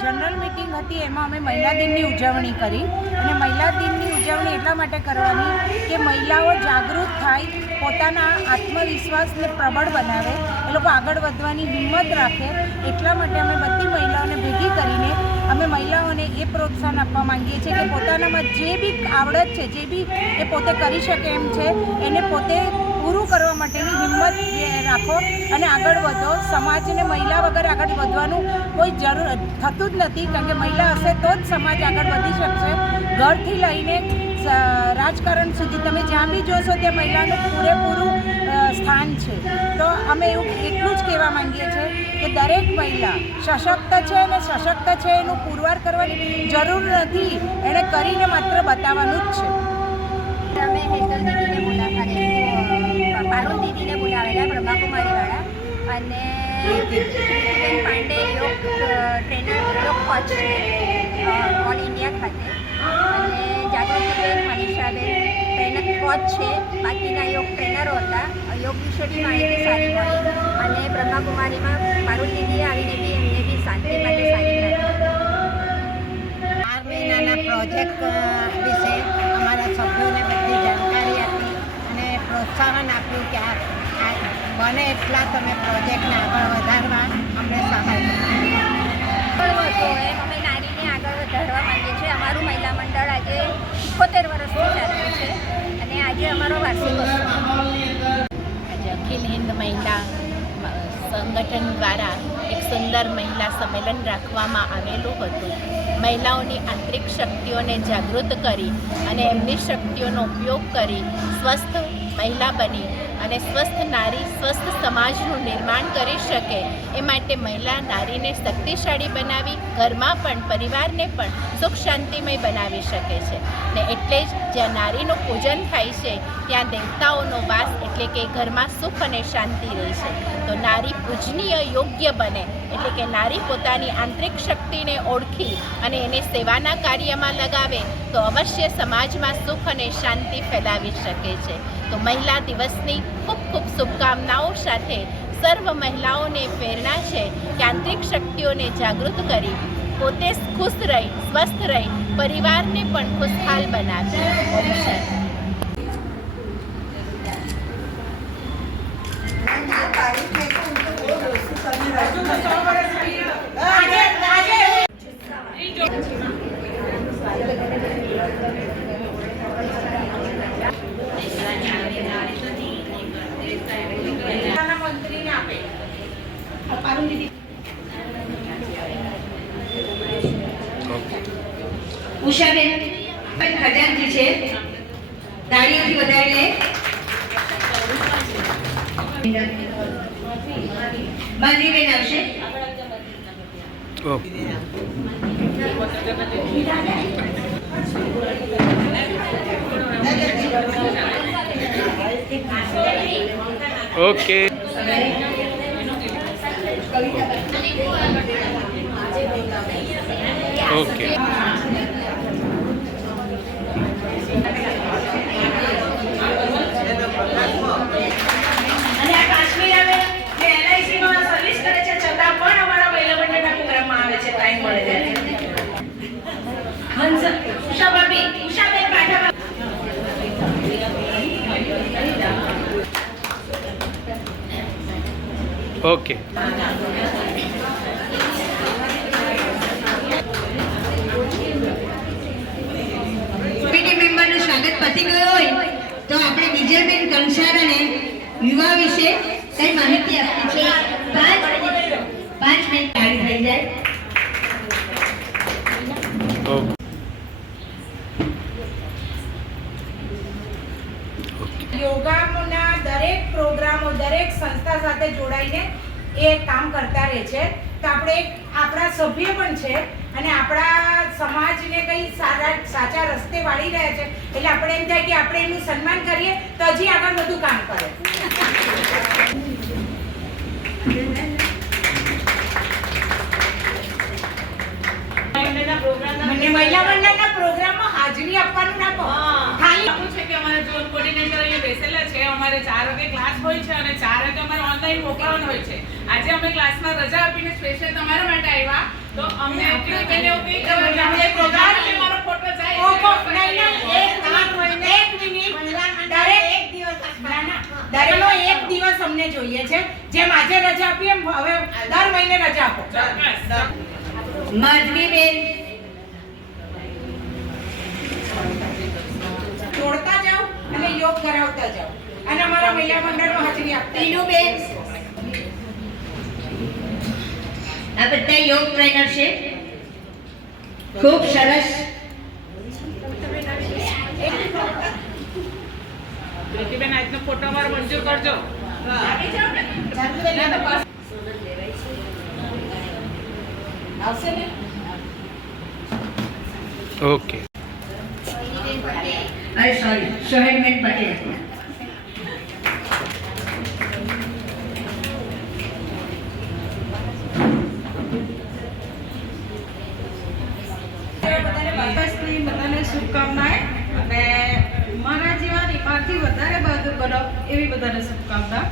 General meeting હતી, એમાં અમે મહિલા દિનની ઉજવણી કરી અને મહિલા દિનની ઉજવણી એટલા માટે કરવાની કે મહિલાઓ જાગૃત થાય, પોતાના આત્મવિશ્વાસને પ્રબળ બનાવે, એ લોકો આગળ વધવાની હિંમત રાખે, એટલા માટે અમે બધી મહિલાઓને ભેગી કરીને અમે મહિલાઓને એ પ્રોત્સાહન આપવા માંગીએ છીએ કે પોતાનામાં જે બી આવડત છે, જે બી એ પોતે કરી શકે એમ છે, એને પોતે પૂરું કરવા માટેની હિંમત રાખો અને આગળ વધો. સમાજને મહિલા વગર આગળ વધવાનું કોઈ જરૂર થતું જ નથી, કારણ કે મહિલા હશે તો જ સમાજ આગળ વધી શકશે. ઘરથી લઈને રાજકારણ સુધી તમે જ્યાં બી જોશો ત્યાં મહિલાનું પૂરેપૂરું સ્થાન છે. તો અમે એવું એટલું જ કહેવા માંગીએ છીએ કે દરેક મહિલા સશક્ત છે અને સશક્ત છે એનું પુરવાર કરવાની જરૂર નથી, એણે કરીને માત્ર બતાવવાનું જ છે. અમે હેતલ દીદીને પારુલ દીદીને બોલાવેલા, બ્રહ્માકુમારીવાળા, અને પ્રીતિબેન પાંડે યોગ ટ્રેનર, યોગ કોચ છે ઓલ ઇન્ડિયા ખાતે, અને જાગૃતિબેન મનીષાબેન ટ્રેનર કોચ છે. બાકીના યોગ ટ્રેનરો હતા. યોગ વિશેની માહિતી સારી મળી અને બ્રહ્માકુમારીમાં પારુલ દીદીએ આવીને બી એમને બી શાંતિ માટે સારી રાખી. 4 મહિનાના પ્રોજેક્ટ વિશે અમારા સભ્યોને બધી જાણકારી આપી અને પ્રોત્સાહન આપ્યું કે આ બને એટલા તમે પ્રોજેક્ટને આગળ વધારવા અમને સહાય હતો એમ અમે નારીને આગળ વધારવા માંગીએ છીએ. અમારું મહિલા મંડળ આજે 71 વર્ષથી ચાલતું છે અને આજે અમારો વાર્ષિક આજે અખિલ હિન્દ મહિલા સંગઠન દ્વારા એક સુંદર મહિલા સંમેલન રાખવામાં આવેલું હતું. મહિલાઓની આંતરિક શક્તિઓને જાગૃત કરી અને એમની શક્તિઓનો ઉપયોગ કરી સ્વસ્થ મહિલા બની અને સ્વસ્થ નારી સ્વસ્થ સમાજનું નિર્માણ કરી શકે એ માટે મહિલા નારીને શક્તિશાળી બનાવી ઘરમાં પણ પરિવારને પણ સુખ શાંતિમય બનાવી શકે છે. ને એટલે જ જ્યાં નારીનું પૂજન થાય છે ત્યાં દેવતાઓનો વાસ, એટલે કે ઘરમાં સુખ અને શાંતિ રહે છે. તો નારી પૂજનીય યોગ્ય બને, એટલે કે નારી પોતાની આંતરિક શક્તિને ઓળખી અને એને સેવાના કાર્યમાં લગાવે તો અવશ્ય સમાજમાં સુખ અને શાંતિ ફેલાવી શકે છે. તો મહિલા દિવસની ખૂબ ખૂબ શુભકામનાઓ સાથે સર્વ મહિલાઓને પ્રેરણા છે કે આંતરિક શક્તિઓને જાગૃત કરી પોતે ખુશ રહી, સ્વસ્થ રહી, પરિવારને પણ ખુશહાલ બનાવે. ઉષાબેન ખજાનજી છે, તાળીઓથી વધારીને. માધવીબેન આવશે. ઓકે. ઓકે. અને આ કાશ્મીર આવે જે LIC-માં સર્વિસ કરે છે છતાં પણ અમારા મહિલા મંડળના પ્રોગ્રામમાં આવે છે ટાઈમ મળે ત્યારે. હંસ ઉષા ભાભી, ઉષાબેન પાઠા. ઓકે. પીટી મેમ્બરનું સ્વાગત પતી ગયું હોય તો આપણે વિજયબેન કંસારાને યુવા વિશે કઈ માહિતી આપી છે. 5 મિનિટ ખાલી થઈ જાય. યોગાના દરેક પ્રોગ્રામો દરેક સંસ્થા સાથે જોડાઈને એ કામ કરતા રહે છે. તો આપણે આપણા સભ્ય પણ છે અને આપણા સમાજને કંઈ સાચા રસ્તે વાળી રહ્યા છે, એટલે આપણે એમ થાય કે આપણે એનું સન્માન કરીએ તો હજી આગળ વધુ કામ કરે. મને મહિલા મંડળના પ્રોગ્રામમાં હાજરી આપવાનું ના કહો. ખાલી છે કે અમારે ઝોન કોર્ડિનેટર અહીંયા બેસેલા છે. અમારે 4 વાગે ક્લાસ હોય છે અને 4 વાગે અમારે ઓનલાઈન મોકલવાનું હોય છે. આજે અમે ક્લાસમાં રજા આપીને સ્પેશિયલ તમારા માટે આવ્યા તો અમને એકલી બેન એવું કહી કે આપણે પ્રોગ્રામ છે મારો ફોટો જાય ઓકો નહીં એક મિનિટ દરેકનો એક દિવસ અમને જોઈએ છે. જેમ આજે રજા આપી એમ હવે દર મહિને રજા આપો. માધવીબેન, જોડતા જાઓ અને યોગ કરાવતા જાઓ અને અમારા મહિલા મંડળમાં હાજરી આપતા જાઓ. ટીનુબેન, આ બધા યોગ ટ્રેનર છે. ખૂબ સરસ. પ્રીતિબેન આજનો ફોટો અમારો મંજૂર કરજો. આવશે ને? ઓકે. અરે સોરી, સોહેલબેન પટેલ. બધાને શુભકામનાએ અને મારા જેવા એમાંથી વધારે બહાદુર બનો એવી બધાને શુભકામના.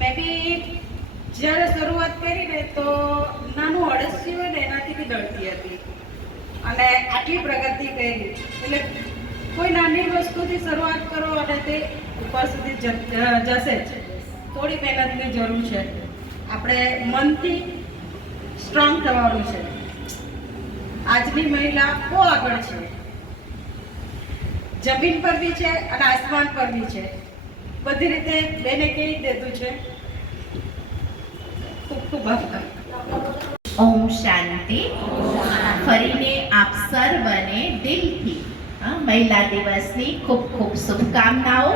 મેં બી જ્યારે શરૂઆત કરી ને તો નાનું અળસિયું હોય ને એનાથી બી ડરતી હતી અને આટલી પ્રગતિ કરી એટલે કોઈ નાની વસ્તુથી શરૂઆત કરો અને તે ઉપર સુધી જશે જ. થોડી મહેનતની જરૂર છે. આપણે મનથી સ્ટ્રોંગ થવાનું છે. આજની મહિલા બહુ આગળ છે. જમીન પર બી છે અને આસમાન પર બી છે. બધી રીતે બેને કહી દીધું છે. ખૂબ ખૂબ આભાર. ઓમ શાંતિ. ફરીને આપ સર્વને દિલથી મહિલા દિવસની ખૂબ ખૂબ શુભકામનાઓ.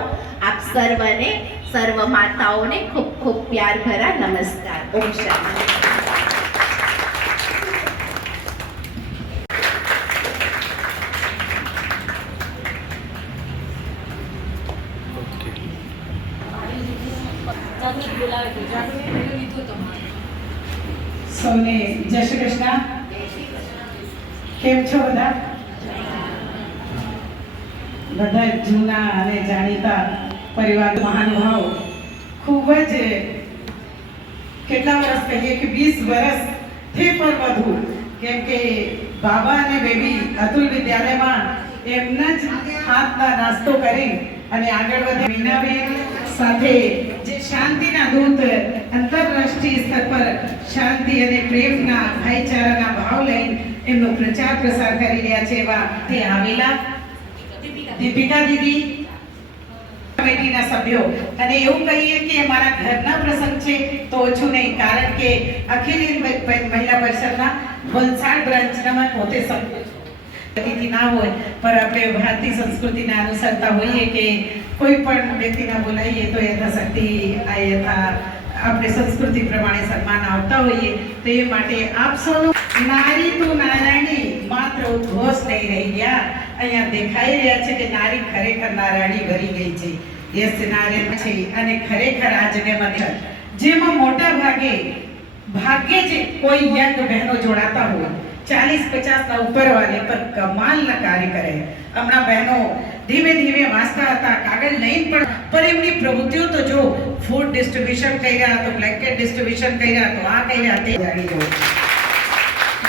આપ સર્વને, સર્વ માતાઓને ખૂબ ખૂબ પ્યાર ભરા નમસ્કાર. ઓમ શાંતિ. સૌને જય શ્રી કૃષ્ણ. કેમ છો બધા? બધા જૂના અને જાણીતા પરિવાર મહાનુભાવ, ખૂબ જ કેટલા વર્ષ કહીએ કે 20 વર્ષથી પણ વધુ, કેમ કે બાબા અને બેબી અતુલ વિદ્યાલયમાં એમના જ હાથના નાસ્તો કરી અને આગળ વધે. મીનાબેન સાથે જે શાંતિના દૂત આંતરરાષ્ટ્રીય સ્તર પર શાંતિ અને પ્રેમના ભાઈચારાના ભાવ લઈને એમનો પ્રચાર પ્રસાર કરી રહ્યા છે એવા તે આવેલા દીપિકા દીદી, કમિટીના સભ્યો. અને એવું કહીએ કે અમારા ઘરના પ્રસંગ છે તો ઓછું નહીં, કારણ કે અખિલ હિન્દ મહિલા પરિષદના વલસાડ બ્રાન્ચના પોતે સભ્ય અતિથિ ના હોય પણ આપણે ભારતીય સંસ્કૃતિના અનુસરતા હોઈએ કે કોઈ પણ વ્યક્તિને બોલાવીએ તો યથાશક્તિ આ યથા આપણે સંસ્કૃતિ પ્રમાણે સન્માન આપતા હોઈએ. તો એ માટે આપ સૌનું નારી તો નારાયણી માત્ર ઉદ્ઘોષ નહીં રહી ગયા. અહીંયા દેખાઈ રહ્યા છે કે નારી ખરેખર નારાયણી ભરી ગઈ છે. યસ નારાયણ છે. અને ખરેખર આજને મને જેમાં મોટા ભાગે છે કોઈ યંગ બહેનો જોડાતા હોય 40-50 ના ઉપર વાલે પર કમાલના કાર્ય કરે. હમણાં બહેનો ધીમે ધીમે વાંચતા હતા, કાગળ લઈને પણ એમની પ્રવૃત્તિઓ તો જો ફૂડ ડિસ્ટ્રીબ્યુશન કર્યા, તો બ્લેન્કેટ ડિસ્ટ્રીબ્યુશન કર્યા, તો આ કર્યા તે જાણી દો.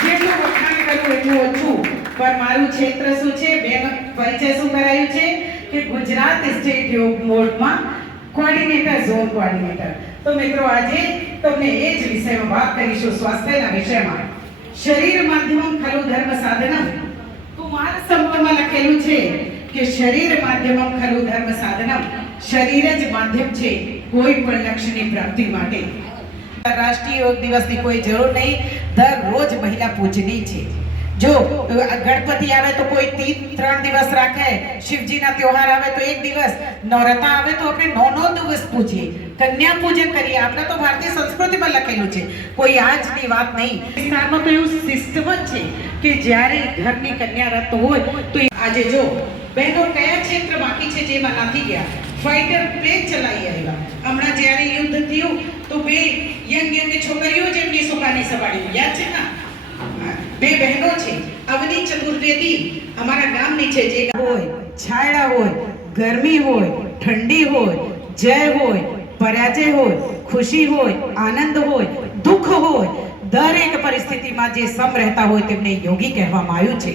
જેટલું વખાણ કર્યું એટલું ઓછું. પણ મારું ક્ષેત્ર શું છે, બેન પરિચય શું કરાયું છે કે ગુજરાત સ્ટેટ યોગ બોર્ડમાં કોઓર્ડિનેટર, ઝોન કોઓર્ડિનેટર. તો મિત્રો આજે તમને એ જ વિષયમાં વાત કરીશું, સ્વાસ્થ્યના વિષયમાં. શરીર માધ્યમમ ખલુ ધર્મ સાધનમ. કુમાર સંભવમાં લખેલું છે કે શરીર માધ્યમમ ખલુ ધર્મ સાધનમ. શરીર જ માધ્યમ છે કોઈ પણ લક્ષ્યની પ્રાપ્તિ માટે. રાષ્ટ્રીય યોગ દિવસની કોઈ જરૂર નહીં, દરરોજ મહિલા પૂજની છે. જો ગણપતિ આવે તો કોઈ 3 દિવસ રાખે, શિવજીના તહેવાર આવે તો 1 દિવસ, નવરાત્રા આવે તો આપણે 9 દિવસ પૂજીએ, કન્યા પૂજન કરીએ. આપણે તો ભારતીય સંસ્કૃતિમાં લખેલું છે, કોઈ આજની વાત નહીં. વિસ્તારમાં તો એવું સિસ્ટમ જ છે કે જ્યારે ઘરની કન્યા રત હોય તો આજે જો બહેનો કયા ક્ષેત્ર બાકી છે જેમાં નથી ગયા. ફાઇટર પ્લેન ચલાવી આવ્યા. હમણાં જ્યારે યુદ્ધ થયું તો 2 યંગ છોકરીઓ જેમની સુકાની સવાડી યાદ છે ને, 2 બહેનો છે, અવની ચતુર્વેદી અમારા ગામની છે. જે હોય, છાયડા હોય, ગરમી હોય, ઠંડી હોય, જય હોય, પરાજય હોય, ખુશી હોય, આનંદ હોય, દુઃખ હોય, દરેક પરિસ્થિતિમાં જે સમ રહેતા હોય તેમને યોગી કહેવામાં આવ્યું છે.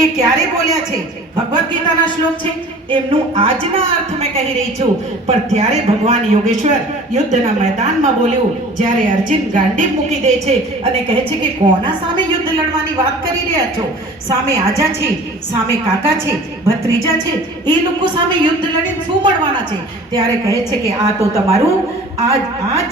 એ ક્યારે બોલ્યા છે? ભગવદ્ ગીતાના શ્લોક છે. એમનું આજના અર્થ મેં કહી રહી છું, પણ ત્યારે ભગવાન યોગેશ્વર યુદ્ધના મેદાનમાં બોલ્યું, જ્યારે અર્જુન ગાંડીવ મૂકી દે છે અને કહે છે કે કોના સામે યુદ્ધ લડવાની વાત કરી રહ્યા છો? સામે આજા છે, સામે કાકા છે, ભત્રીજા છે, એ લોકો સામે યુદ્ધ લડીને શું મળવાના છે? ત્યારે કહે છે કે આ તો તમારું આ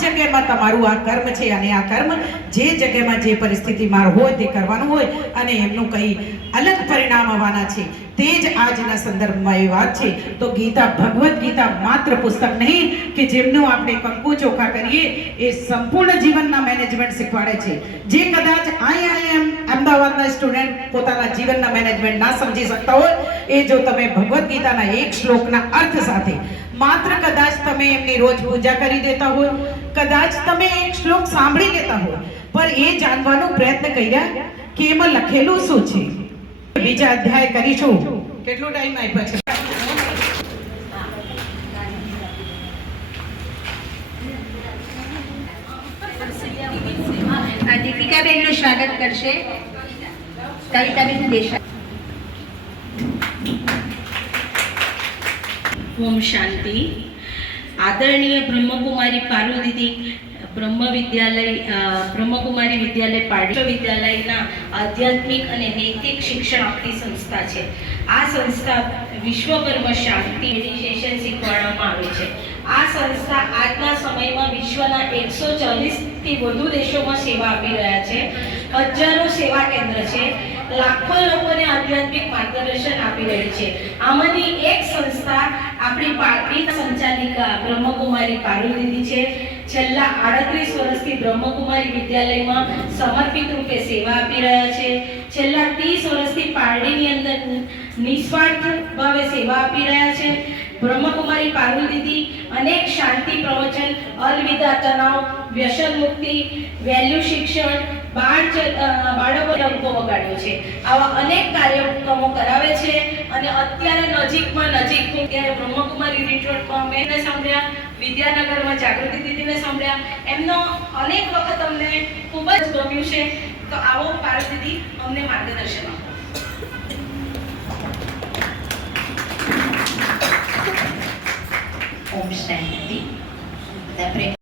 જગ્યામાં તમારું આ કર્મ છે, અને આ કર્મ જે જગ્યામાં જે પરિસ્થિતિમાં હોય તે કરવાનું હોય, અને એમનું કંઈ અલગ પરિણામ આવવાના છે. તે જ આજના સંદર્ભમાં એ વાત છે. તો ગીતા, ભગવદ્ ગીતા માત્ર પુસ્તક નહીં કે જેમનું આપણે કંકુ ચોખા કરીએ, એ સંપૂર્ણ જીવનના મેનેજમેન્ટ શીખવાડે છે. જે કદાચ IIM અમદાવાદના સ્ટુડન્ટ પોતાના જીવનના મેનેજમેન્ટ ના સમજી શકતા હોય, એ જો તમે ભગવદ્ ગીતાના એક શ્લોકના અર્થ સાથે માત્ર કદાચ તમે એમની રોજ પૂજા કરી દેતા હોય, કદાચ તમે એક શ્લોક સાંભળી લેતા હોય, પણ એ જાણવાનો પ્રયત્ન કર્યા કે એમાં લખેલું શું છે. બીજા અધ્યાય કરીશું. કેટલો ટાઈમ આપ્યો છે? દીપિકાબેનનું સ્વાગત કરશે કવિતાબેન દેસાઈ. ઓમ શાંતિ. આદરણીય બ્રહ્મકુમારી પારુ દીદી બ્રહ્મકુમારી વિદ્યાલય પાડી વિદ્યાલયના આધ્યાત્મિક અને નૈતિક શિક્ષણ આપતી સંસ્થા છે. આ સંસ્થા વિશ્વભરમાં શાંતિ મેડિટેશન શીખવાડવામાં આવે છે. આ સંસ્થા આજના સમયમાં વિશ્વના 140થી વધુ દેશોમાં સેવા આપી રહ્યા છે. હજારો સેવા કેન્દ્ર છે. લાખો લોકોને આધ્યાત્મિક માર્ગદર્શન આપી રહી છે. આમાંની એક સંસ્થા આપણી પાર્ટી સંચાલિકા બ્રહ્મકુમારી પારુલ દીદી છે. છેલ્લા 38 વર્ષથી બ્રહ્મકુમારી વિદ્યાલયમાં સમર્પિત રૂપે સેવા આપી રહ્યા છે. છેલ્લા 30 વર્ષથી પારડીની અંદર નિસ્વાર્થ ભાવે સેવા આપી રહ્યા છે. બ્રહ્મકુમારી પારુલ દીદી અનેક શાંતિ પ્રવચન, અલવિદા તણાવ, વ્યસન મુક્તિ, વેલ્યુ શિક્ષણ, બાળકો રંગો વગાડ્યો છે. આવા અનેક કાર્યક્રમો કરાવે છે. અને અત્યારે નજીકમાં ત્યારે બ્રહ્મકુમારી રિટ્રીટમાં અમે એને સાંભળ્યા, વિદ્યાનગરમાં જાગૃતિ દીદીને સાંભળ્યા. એમનો અનેક વખત અમને ખૂબ જ ગમ્યું છે. તો આવો પારુલ દીદી અમને માર્ગદર્શન આપો. ઓમ શાંતિ.